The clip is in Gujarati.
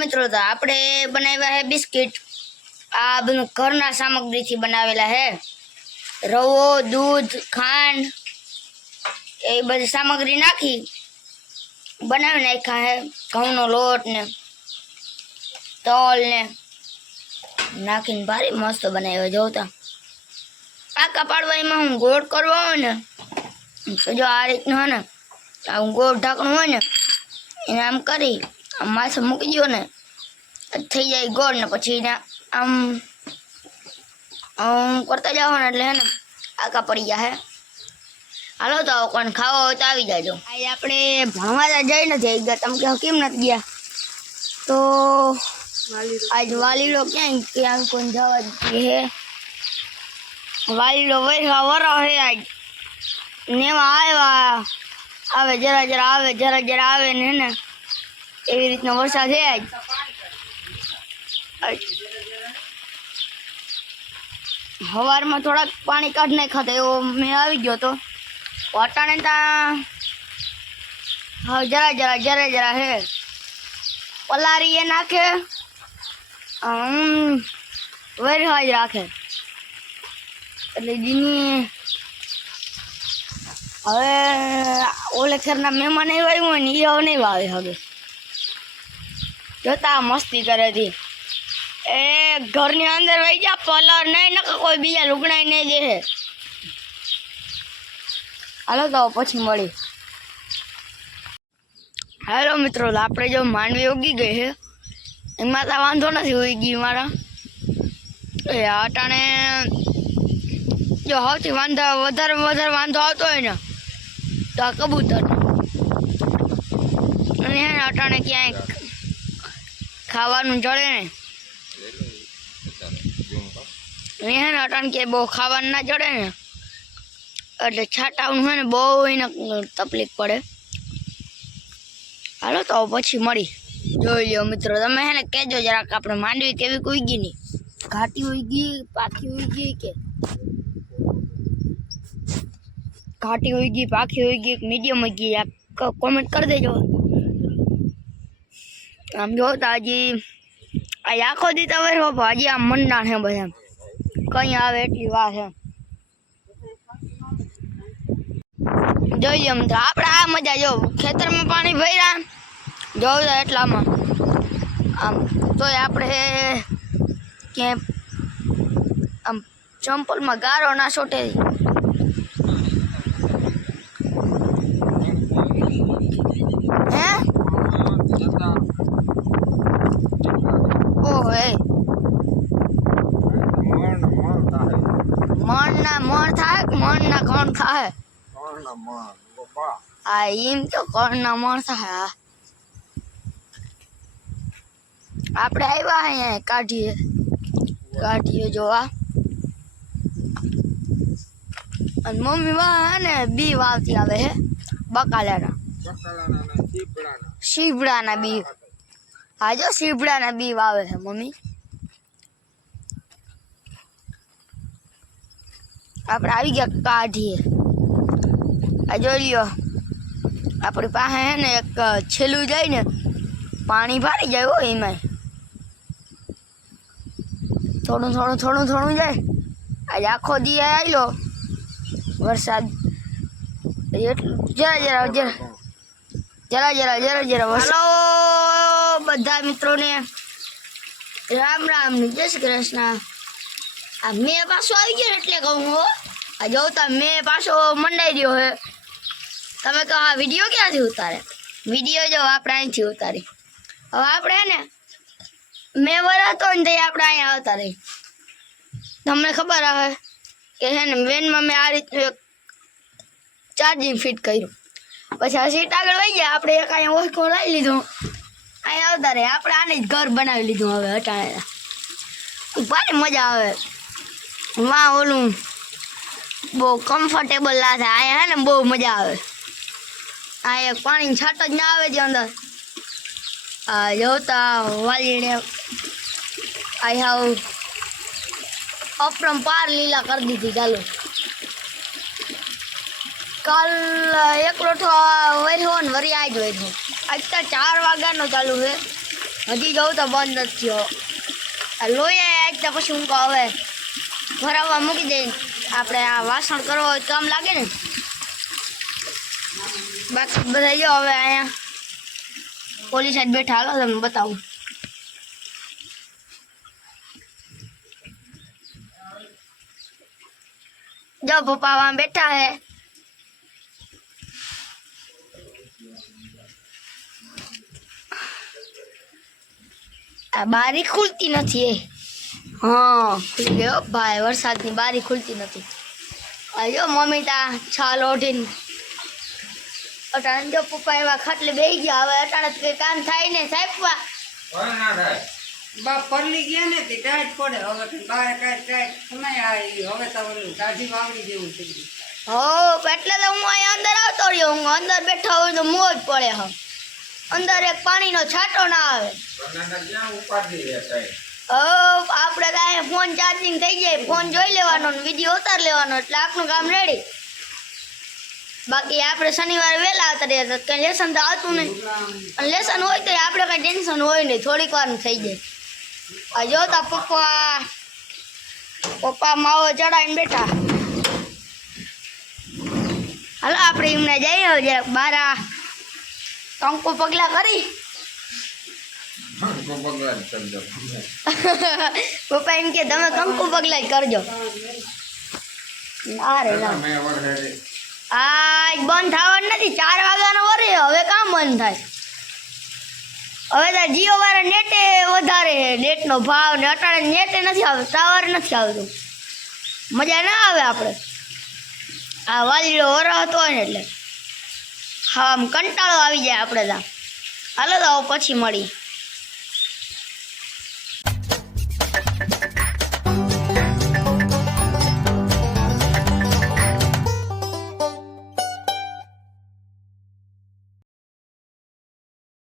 મિત્રો તો આપણે બનાવ્યા है બિસ્કિટ। આ બધું ઘરના સામગ્રીથી બનાવેલા है। રવો, દૂધ, ખાંડ એ બધી સામગ્રી નાખી બનાવી નાખ્યા है। ઘઉંનો લોટ ને તલ ને નાખીને ભારી મસ્ત બનાવ્યો। જોતા આકા પાડવા એમાં હું ગોળ કરવા હોય ને તો જો આ રીતનું હોય ને આવું ગોળ ઢાંકણું હોય ને એને આમ કરી આમ માથે મૂકી દો ને થઈ જાય ગોળ ને પછી એને આમ કરતા જાઓ ને એટલે હે ને આકા પડી જાય। હાલો તો કોણ ખાવા હોય તો આવી જાજો। આજે આપણે ભણવા જઈ નથી ગયા, તમે કહો કેમ નથી ગયા? તો આજ વાલીડો ક્યાંય કોઈ જવા દે વાલીડો વરો હે આજ નેવા આવ્યા આવે જરા જરા આવે જરા જરા આવે ને ને એવી રીતનો વરસાદ છે આજ। સવારમાં થોડાક પાણી કાઢી નાખ્યા હતા એવો મેં આવી ગયો તો વાટાણે ત્યાં જરા જરા જરા જરા હે પલારી એ નાખે વરસાદ જ રાખે એટલે જીની હવે ઓલે ખેરના મહેમાન આવ્યું હોય ને એ હવે નહીં વાવે હવે જોતા મસ્તી કરે હતી એ ઘરની અંદર વહી જા પલર નહીં નકે કોઈ બીજા લુગડાઈ નહીં દે। હાલો તો પછી મળી। હાલો મિત્રો આપણે જો માંડવી ઉગી ગઈ છે એમાં તો વાંધો નથી ઉગી મારા એ અટાણે જો સૌથી વધારે વાંધો આવતો હોય ને તો આ કબૂતર અને અટાણે ક્યાંય ખાવાનું જડે ને અટાણે ક્યાંય બહુ ખાવાનું ના જડે ને એટલે છાંટાવાનું હોય ને બહુ એને તકલીફ પડે। હાલો તો પછી મળી જોઈ લો મિત્રો તમે હે ને કહેજો જરાક આપણે માંડવી કેવી ઉગી ની ઘાટી ઉગી પાખી ઉગી કે ઘાટી ઉગી પાખી ઉગી મીડિયમ ઉગી કોમેન્ટ કરી દેજો। આમ જોતા હજી આ આખો દીતા હોય બાપા હજી આમ મંડા છે બધા કઈ આવે એટલી વાર છે। જોઈએ એમ તો આપણે આ મજા જો ખેતરમાં પાણી ભર્યા જોયું એટલામાં આમ તોય આપણે ક્યાંય આમ ચંપલમાં ગારો ના છોટે હે ઓહો એ મણ ના મણ થાય મણ ના કોણ થાય હા એમ તો કોણ ના મણ થાય। આપણે આવ્યા અહીંયા કાઢીએ જોવા અને મમ્મી વાહ ને બી વાવતી આવે હે બકાલાના શીબડાના બી હા જો શીબડાના બી વાવે છે મમ્મી। આપણે આવી ગયા કાઢીએ આ જોઈ લ્યો આપણી પાસે હે ને એક છેલ્લું જાય ને પાણી ભરી જાય હો એમાં થોડું જાય આજે આખો દી આવ્યો વરસાદ એટલું જરા હાલો બધા મિત્રોને રામ રામ ને જય શ્રી કૃષ્ણ। આ મેં પાછો આવી ગયો એટલે કહું હો આ જોતા મેં પાછો મંડાઈ રહ્યો હે। તમે કહો આ વિડીયો ક્યાંથી ઉતારે? વિડીયો જો આપણે અહીંથી ઉતારી હવે આપણે ને મેં વરાતો ને તે આપણે અહીંયા આવતા રહી તમને ખબર આવે કે હે ને વેનમાં મેં આ રીતનું એક ચાર્જિંગ ફિટ કર્યું પછી આ સીટ આગળ વહી ગયા આપણે એક અહીંયા ઓળખો લઈ લીધું અહીંયા આવતા રહે આપણે આને જ ઘર બનાવી લીધું હવે અટાણે ભારી મજા આવે વાહ ઓલું બહુ કમ્ફર્ટેબલ ના થાય અહીંયા હે ને બહુ મજા આવે આ એક પાણી છાંટ જ ના આવે છે અંદર આ જોતા વાલીને આઈ હાવ અપરંપાર લીલા કરી દીધી। ચાલો કાલ એક લોઠો વર્યો ને વરી આજ વર્યો આજ તો 4 વાગ્યાનો ચાલુ છે હજી જવું તો બંધ નથી થયો. આ લોહી આજ તો પછી હું કહું હવે ભરાવવા મૂકી દઈ. આપણે આ વાસણ કરવા હોય તો આમ લાગે ને. બાકી બધા જો હવે અહીંયા પોલીસ સાહેબ બેઠા. હાલો તમને બતાવું. જો પપ્પા વहाँ બેઠા હે. આ બારી ખુલતી નથી. હા ખુલી ગયો ભાઈ. વરસાદની બારી ખુલતી નથી. આ જો મમ્મી તા છાલ ઓઢીને અટાણે જો પપ્પા એવા ખાટલે બેસી ગયા. હવે અટાણે તો કઈ કામ થાય ને સાહેબ. બાપ પરલી ગયા ને તે ટાઈટ પડે. હવે બહાર કાંઈ ટાઈટ સમય આવી. હવે તો ઓલું દાઢી વાવડી જેવું થઈ ગયું. હો એટલે તો હું અહીંયા અંદર આવતો રહ્યો. હું અંદર બેઠા હોય તો મોજ પડે. હા અંદર એક પાણીનો છાંટો ના આવે. આપણે કાંઈ ફોન ચાર્જિંગ થઈ જાય, ફોન જોઈ લેવાનો ને વિડીયો ઉતાર લેવાનો એટલે આપણું કામ રેડી. બાકી આપણે શનિવારે વહેલા આવતા રહ્યા તો કંઈ લેસન તો આવતું નહીં. અને લેસન હોય તો આપણે કાંઈ ટેન્શન હોય નહીં. થોડીક વારનું થઈ જાય. આ જોતા પપ્પા માવો ચડાવીને બેઠા. હાલો આપણે એમને જઈએ જરાક બાર કંકુ પગલા કરી. પપ્પા એમ કે તમે કંકુ પગલા જ કરજો. અરે ના આજ બંધ થવાનું નથી. 4 વાગ્યાનો વરે હવે કામ બંધ થાય. હવે તો જીઓ વાળા નેટે વધારે નેટનો ભાવ ને અટાણે નેટે નથી આવતું, ટાવર નથી આવતું. મજા ના આવે. આપણે આ વાલીડો વરસતો હોય ને એટલે હા આમ કંટાળો આવી જાય આપણે. ત્યાં હાલો તો પછી મળી.